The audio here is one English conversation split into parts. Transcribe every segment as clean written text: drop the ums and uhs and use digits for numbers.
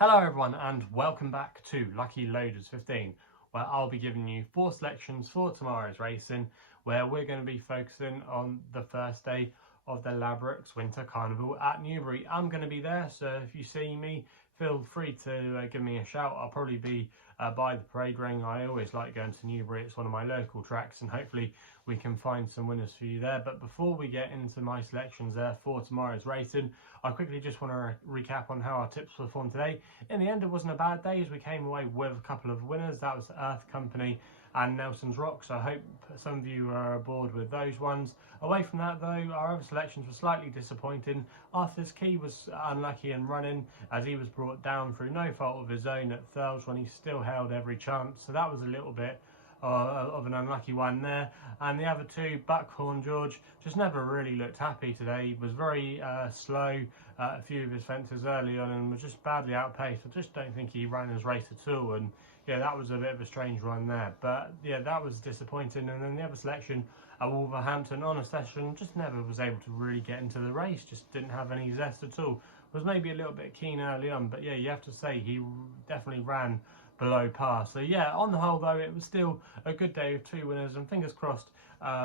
Hello everyone and welcome back to Lucky Loaders 15, where I'll be giving you 4 selections for tomorrow's racing, where we're going to be focusing on the first day of the Ladbrokes Winter Carnival at Newbury. I'm going to be there, so if you see me, feel free to give me a shout. I'll probably be by the parade ring. I always like going to Newbury. It's one of my local tracks, and hopefully we can find some winners for you there. But before we get into my selections there for tomorrow's racing, I quickly just want to recap on how our tips performed today. In the end, it wasn't a bad day as we came away with a couple of winners. That was Earth Company and Nelson's Rock, so I hope some of you are aboard with those ones. Away from that though, our other selections were slightly disappointing. Arthur's Key was unlucky in running as he was brought down through no fault of his own at Thurles when he still held every chance, so that was a little bit of an unlucky one there. And the other two, Buckhorn George, just never really looked happy today. He was very slow a few of his fences early on and was just badly outpaced. I just don't think he ran his race at all, and yeah, that was a bit of a strange run there. But yeah, that was disappointing. And then the other selection, Wolverhampton on a session, just never was able to really get into the race, just didn't have any zest at all. Was maybe a little bit keen early on, but yeah, you have to say he definitely ran below par. So yeah, on the whole though, it was still a good day with 2 winners, and fingers crossed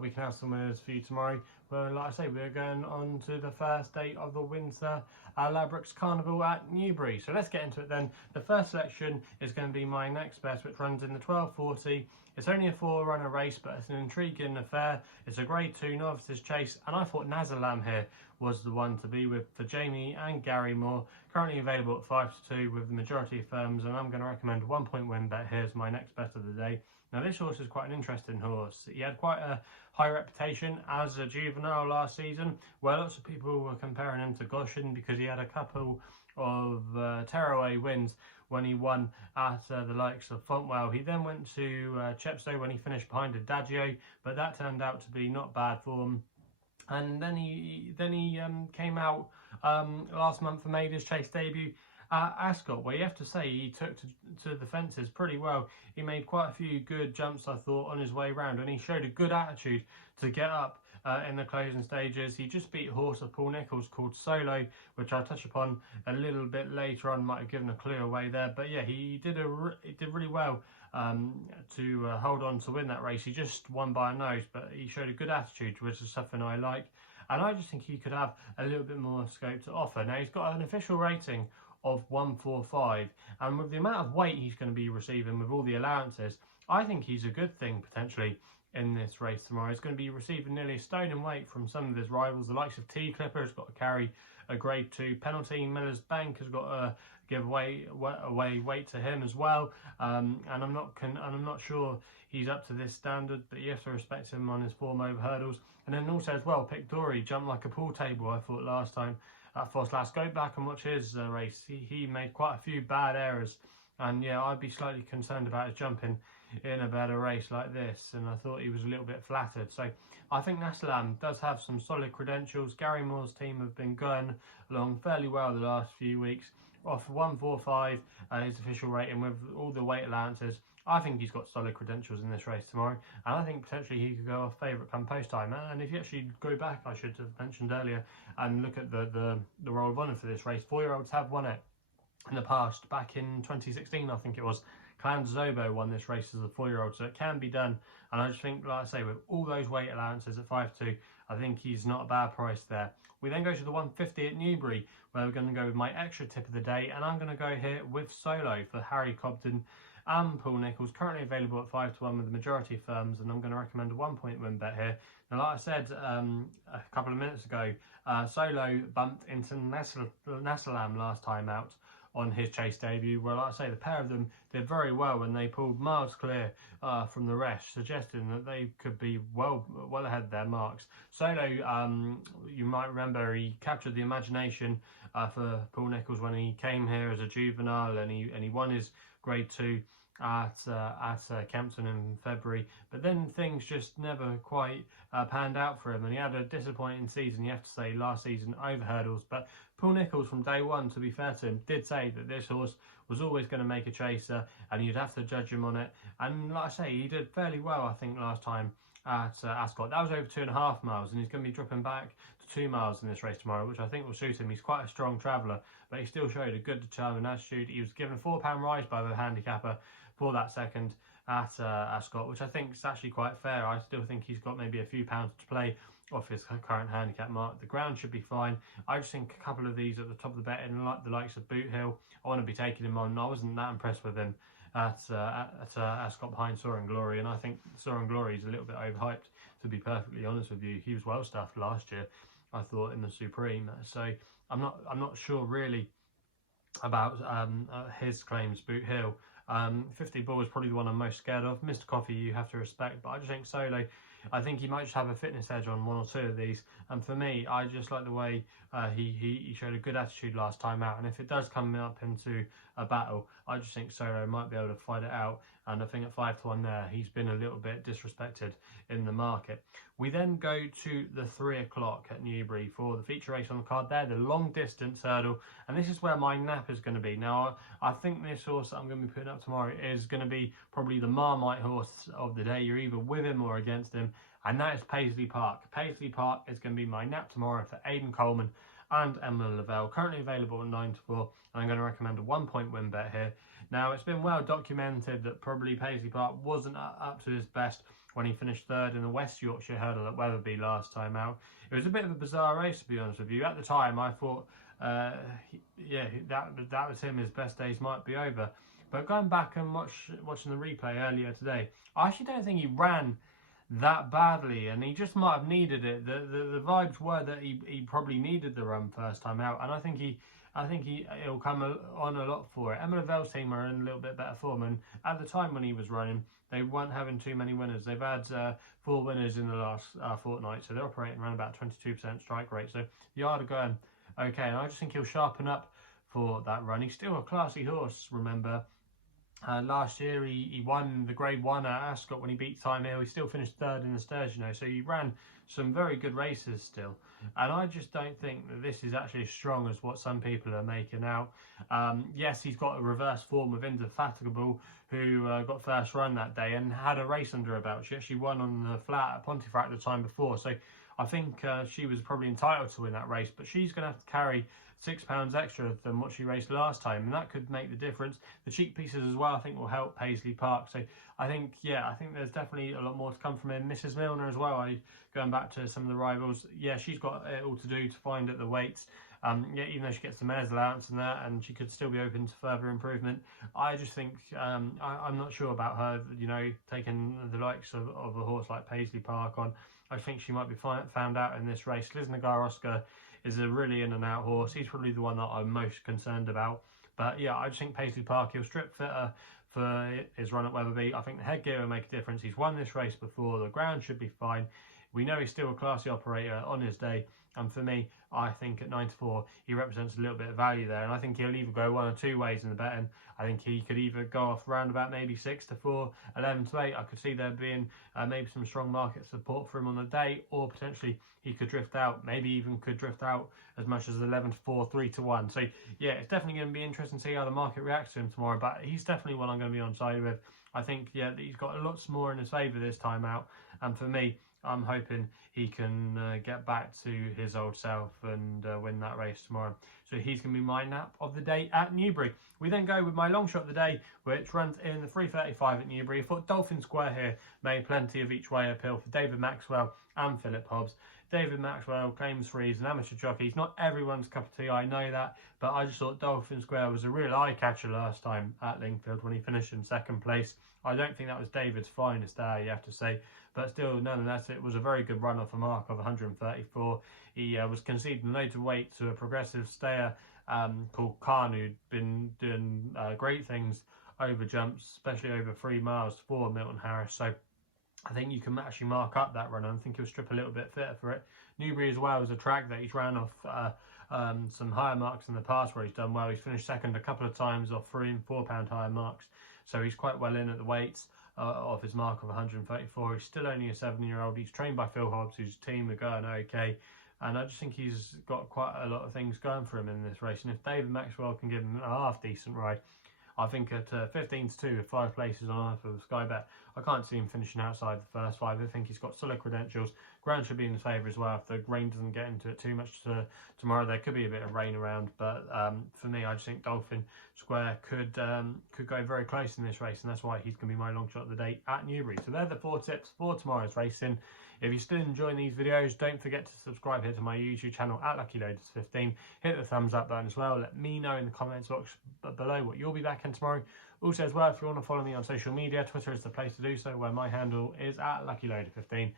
we can have some winners for you tomorrow. Well, like I say, we're going on to the first day of the Winter Ladbrokes Carnival at Newbury. So let's get into it then. The first selection is going to be my next best, which runs in the 1240. It's only a 4-runner race, but it's an intriguing affair. It's a Grade 2 novices chase, and I thought Nassalam here was the one to be with for Jamie and Gary Moore. Currently available at 5-2 with the majority of firms, and I'm going to recommend 1 win bet here as my next bet of the day. Now this horse is quite an interesting horse. He had quite a high reputation as a juvenile last season, where lots of people were comparing him to Goshen because he had a couple of tearaway wins when he won at the likes of Fontwell. He then went to Chepstow when he finished behind Adagio, but that turned out to be not bad for him. And then he came out last month and made his chase debut at Ascot, where you have to say he took to the fences pretty well. He made quite a few good jumps, I thought, on his way round, and he showed a good attitude to get up in the closing stages. He just beat a horse of Paul Nicholls called Solo, which I'll touch upon a little bit later on. Might have given a clue away there, but yeah, he did really well to hold on to win that race. He just won by a nose, but he showed a good attitude, which is something I like, and I just think he could have a little bit more scope to offer. Now he's got an official rating of 145, and with the amount of weight he's going to be receiving with all the allowances, I think he's a good thing potentially in this race tomorrow. He's going to be receiving nearly a stone in weight from some of his rivals. The likes of T Clipper has got to carry a Grade 2 penalty. Miller's Bank has got to give away weight to him as well, and I'm not sure he's up to this standard, but you have to respect him on his form over hurdles. And then also as well, Pic Dory jumped like a pool table, I thought, last time at Foss. Go back and watch his race. He made quite a few bad errors, and yeah, I'd be slightly concerned about his jumping in a better race like this, and I thought he was a little bit flattered. So I think Nassalam does have some solid credentials. Gary Moore's team have been going along fairly well the last few weeks. Off 145 his official rating with all the weight allowances, I think he's got solid credentials in this race tomorrow, and I think potentially he could go off favourite come post time. And if you actually go back, I should have mentioned earlier, and look at the Roll of Honour for this race, 4-year-olds have won it in the past. Back in 2016, I think it was, Clan Zobo won this race as a 4-year-old, so it can be done. And I just think, like I say, with all those weight allowances at 5-2, I think he's not a bad price there. We then go to the 150 at Newbury, where we're going to go with my extra tip of the day, and I'm going to go here with Solo for Harry Cobden and Paul Nicholls, currently available at 5-1 with the majority of firms, and I'm going to recommend a 1 win bet here. Now, like I said a couple of minutes ago, Solo bumped into Nassalam last time out on his chase debut. Well, like I say, the pair of them did very well when they pulled miles clear from the rest, suggesting that they could be well ahead of their marks. Solo, you might remember, he captured the imagination for Paul Nicholls when he came here as a juvenile, and he won his Grade 2 at Kempton in February, but then things just never quite panned out for him, and he had a disappointing season, you have to say, last season over hurdles. But Paul Nicholls, from day one, to be fair to him, did say that this horse was always going to make a chaser and you'd have to judge him on it, and like I say, he did fairly well, I think, last time at Ascot. That was over 2.5 miles, and he's going to be dropping back to 2 miles in this race tomorrow, which I think will suit him. He's quite a strong traveller, but he still showed a good determined attitude. He was given a £4 rise by the handicapper for that second at Ascot, which I think is actually quite fair. I still think he's got maybe a few pounds to play off his current handicap mark. The ground should be fine. I just think a couple of these at the top of the betting, like the likes of Boot Hill, I want to be taking him on. I wasn't that impressed with him at Ascot behind Soaring Glory, and I think Soaring Glory is a little bit overhyped, to be perfectly honest with you. He was well stuffed last year, I thought, in the Supreme. So I'm not sure really about his claims. Boot Hill, 50 ball is probably the one I'm most scared of. Mr. Coffee you have to respect, but I just think Solo, I think he might just have a fitness edge on one or two of these. And for me, I just like the way he showed a good attitude last time out. And if it does come up into a battle, I just think Solo might be able to fight it out. And I think at 5-1 there, he's been a little bit disrespected in the market. We then go to the 3 o'clock at Newbury for the feature race on the card there, the long distance hurdle. And this is where my nap is going to be. Now, I think this horse that I'm going to be putting up tomorrow is going to be probably the Marmite horse of the day. You're either with him or against him. And that is Paisley Park. Paisley Park is going to be my nap tomorrow for Aidan Coleman and Emma Lavelle. Currently available at 9-4. And I'm going to recommend a 1-point win bet here. Now, it's been well documented that probably Paisley Park wasn't up to his best when he finished third in the West Yorkshire Hurdle at Wetherby last time out. It was a bit of a bizarre race, to be honest with you. At the time, I thought, that was him. His best days might be over. But going back and watching the replay earlier today, I actually don't think he ran that badly, and he just might have needed it. The vibes were that he probably needed the run first time out, and I think he'll come on a lot for it. Emma Lavelle's team are in a little bit better form, and at the time when he was running, they weren't having too many winners. They've had 4 winners in the last fortnight, so they're operating around about 22% strike rate. So the yard are going okay, and I just think he'll sharpen up for that run. He's still a classy horse, remember. Last year he won the Grade 1 at Ascot when he beat Time Hill. He still finished third in the Sturgeon, so he ran some very good races still. And I just don't think that this is actually as strong as what some people are making out. Yes, he's got a reverse form of Indefatigable, who got first run that day and had a race under her belt. She actually won on the flat at Pontefract the time before, so I think she was probably entitled to win that race, but she's going to have to carry £6 extra than what she raced last time, and that could make the difference. The cheek pieces as well, I think, will help Paisley Park. So I think there's definitely a lot more to come from him. Mrs. Milner as well, going back to some of the rivals, she's got it all to do to find at the weights. Even though she gets the mare's allowance and that, and she could still be open to further improvement, I just think I'm not sure about her, taking the likes of a horse like Paisley Park on. I think she might be found out in this race. Lisnagar Oscar is a really in and out horse. He's probably the one that I'm most concerned about. But I just think Paisley Park, he'll strip fitter for his run at Wetherby. I think the headgear will make a difference. He's won this race before. The ground should be fine. We know he's still a classy operator on his day. And for me, I think at 9-4, he represents a little bit of value there. And I think he'll either go one or two ways in the betting. I think he could either go off round about maybe 6-4, 11-8. I could see there being maybe some strong market support for him on the day, or potentially he could drift out, maybe even could drift out as much as 11-4, 3-1. So it's definitely going to be interesting to see how the market reacts to him tomorrow. But he's definitely one I'm going to be on side with. I think that he's got lots more in his favour this time out. And for me, I'm hoping he can get back to his old self and win that race tomorrow. So he's going to be my nap of the day at Newbury. We then go with my long shot of the day, which runs in the 3:35 at Newbury. I thought Dolphin Square here made plenty of each way appeal for David Maxwell and Philip Hobbs. David Maxwell claims free. He's an amateur jockey. He's not everyone's cup of tea, I know that, but I just thought Dolphin Square was a real eye-catcher last time at Lingfield when he finished in second place. I don't think that was David's finest day, you have to say, but still, nonetheless, it was a very good run off a mark of 134. He was conceding loads of weight to a progressive stayer called Khan, who'd been doing great things over jumps, especially over 3 miles for Milton Harris. So I think you can actually mark up that run, and I think he'll strip a little bit fitter for it. Newbury as well is a track that he's ran off some higher marks in the past where he's done well. He's finished second a couple of times off £3 and £4 higher marks, so he's quite well in at the weights of his mark of 134. He's still only a 7-year-old. He's trained by Phil Hobbs, whose team are going okay, and I just think he's got quite a lot of things going for him in this race. And if David Maxwell can give him a half decent ride, I think at 15-2 with 5 places on offer with SkyBet, I can't see him finishing outside the first 5. I think he's got solid credentials. Ground should be in his favour as well. If the rain doesn't get into it too much tomorrow, there could be a bit of rain around. But for me, I just think Dolphin Square could go very close in this race, and that's why he's going to be my long shot of the day at Newbury. So they're the 4 tips for tomorrow's racing. If you're still enjoying these videos, don't forget to subscribe here to my YouTube channel at LuckyLoaders15. Hit the thumbs up button as well. Let me know in the comments box below what you'll be back in tomorrow. Also as well, if you want to follow me on social media, Twitter is the place to do so, where my handle is at LuckyLoader15.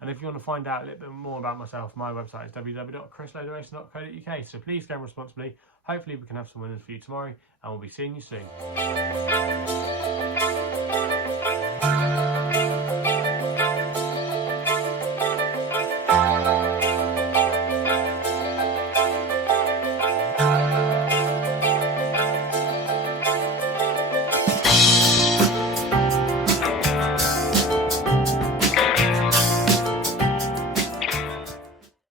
And if you want to find out a little bit more about myself, my website is www.chrisloaderracing.co.uk. So please game responsibly. Hopefully we can have some winners for you tomorrow, and we'll be seeing you soon.